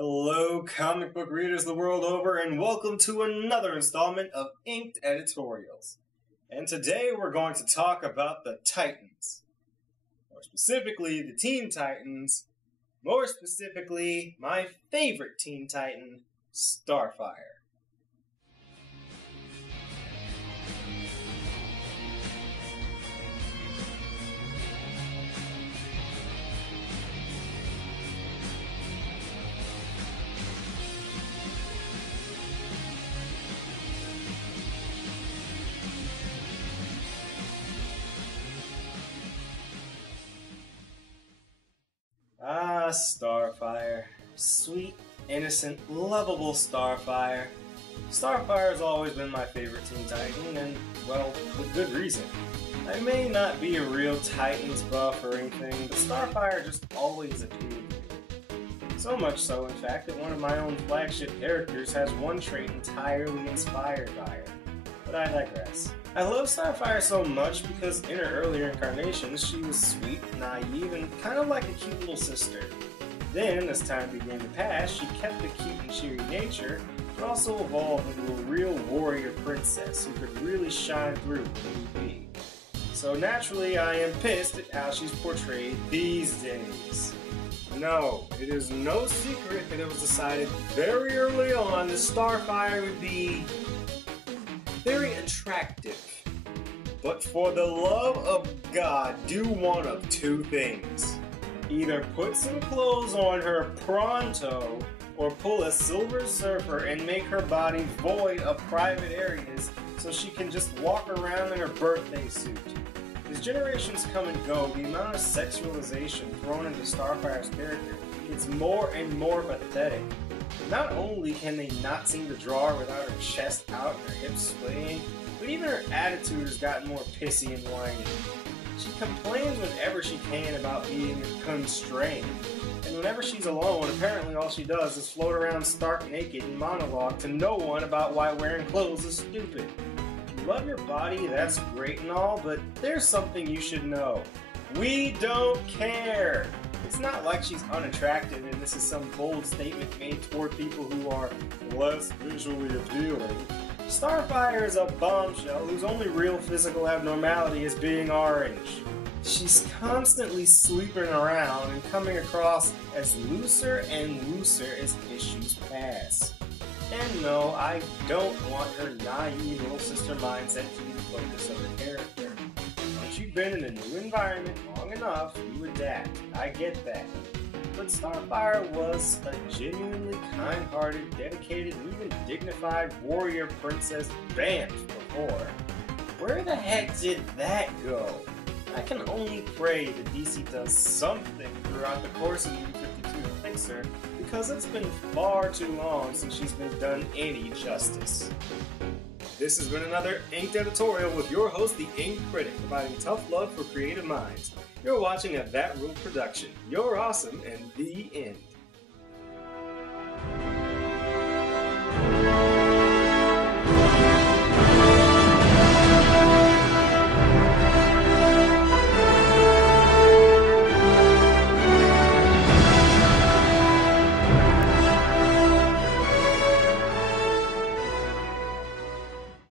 Hello, comic book readers the world over, and welcome to another installment of Inked Editorials. And today we're going to talk about the Titans. More specifically, the Teen Titans. More specifically, my favorite Teen Titan, Starfire. Starfire. Sweet, innocent, lovable Starfire. Starfire has always been my favorite Teen Titan, and, well, with good reason. I may not be a real Titans buff or anything, but Starfire just always appealed to me. So much so, in fact, that one of my own flagship characters has one trait entirely inspired by her. But I digress. I love Starfire so much because in her earlier incarnations, she was sweet, naive, and kind of like a cute little sister. Then, as time began to pass, she kept the cute and cheery nature, but also evolved into a real warrior princess who could really shine through when need be. So naturally, I am pissed at how she's portrayed these days. No, it is no secret that it was decided very early on that Starfire would be very attractive. But for the love of God, do one of two things. Either put some clothes on her pronto, or pull a Silver Surfer and make her body void of private areas so she can just walk around in her birthday suit. As generations come and go, the amount of sexualization thrown into Starfire's character gets more and more pathetic. Not only can they not seem to draw her without her chest out and her hips swaying, but even her attitude has gotten more pissy and whiny. She complains whenever she can about being constrained, and whenever she's alone, apparently all she does is float around stark naked and monologue to no one about why wearing clothes is stupid. You love your body, that's great and all, but there's something you should know. We don't care! It's not like she's unattractive and this is some bold statement made toward people who are less visually appealing. Starfire is a bombshell whose only real physical abnormality is being orange. She's constantly sleeping around and coming across as looser and looser as issues pass. And no, I don't want her naive little sister mindset to be the focus of her character. Once you've been in a new environment long enough, you adapt. I get that. But Starfire was a genuinely kind-hearted, dedicated, and even dignified warrior princess band before. Where the heck did that go? I can only pray that DC does something throughout the course of New 52 to fix her, because it's been far too long since she's been done any justice. This has been another Inked Editorial with your host, the Ink Critic, providing tough love for creative minds. You're watching a That Rule production. You're awesome, and the end.